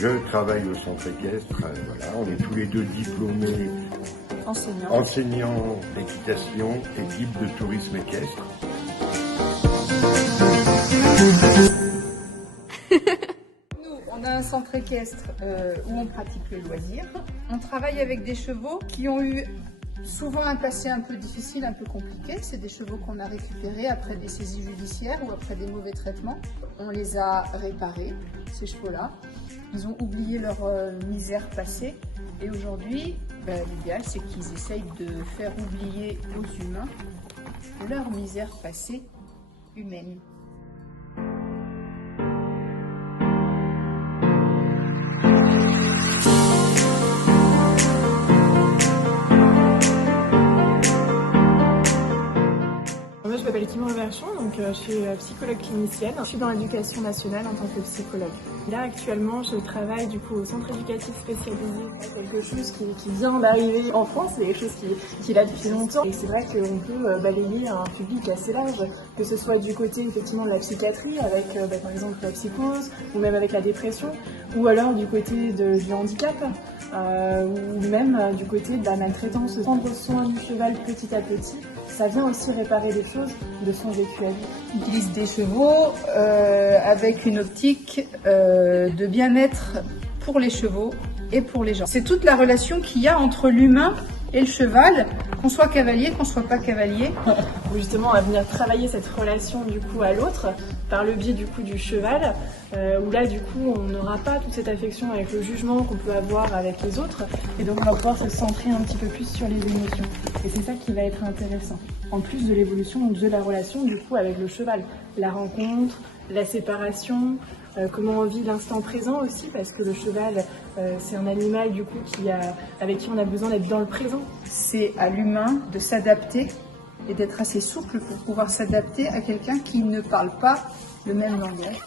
Je travaille au centre équestre, voilà, on est tous les deux diplômés enseignants d'équitation et guides de tourisme équestre. Nous, on a un centre équestre où on pratique le loisir. On travaille avec des chevaux qui ont eu souvent un passé un peu difficile, un peu compliqué. C'est des chevaux qu'on a récupérés après des saisies judiciaires ou après des mauvais traitements. On les a réparés, ces chevaux-là. Ils ont oublié leur misère passée. Et aujourd'hui, l'idéal, c'est qu'ils essayent de faire oublier aux humains leur misère passée humaine. Moi, je m'appelle Kim Reverchon, donc je suis psychologue clinicienne. Je suis dans l'éducation nationale en tant que psychologue. Là, actuellement, je travaille du coup au centre éducatif spécialisé. C'est quelque chose qui vient d'arriver en France, c'est quelque chose qui est là depuis longtemps. Et c'est vrai qu'on peut balayer un public assez large, que ce soit du côté effectivement de la psychiatrie, avec par exemple la psychose, ou même avec la dépression, ou alors du côté du handicap, ou même du côté de la maltraitance. Prendre soin du cheval petit à petit, ça vient aussi réparer des choses de son vécu à vie. On utilise des chevaux avec une optique de bien-être pour les chevaux et pour les gens. C'est toute la relation qu'il y a entre l'humain et le cheval, qu'on soit cavalier, qu'on soit pas cavalier. Justement, on va venir travailler cette relation du coup à l'autre par le biais du coup du cheval, où là du coup on n'aura pas toute cette affection avec le jugement qu'on peut avoir avec les autres, et donc on va pouvoir se centrer un petit peu plus sur les émotions. Et c'est ça qui va être intéressant. En plus de l'évolution de la relation du coup avec le cheval, la rencontre, la séparation, comment on vit l'instant présent aussi, parce que le cheval c'est un animal du coup avec qui on a besoin d'être dans le présent. C'est à l'humain de s'adapter et d'être assez souple pour pouvoir s'adapter à quelqu'un qui ne parle pas le même langage.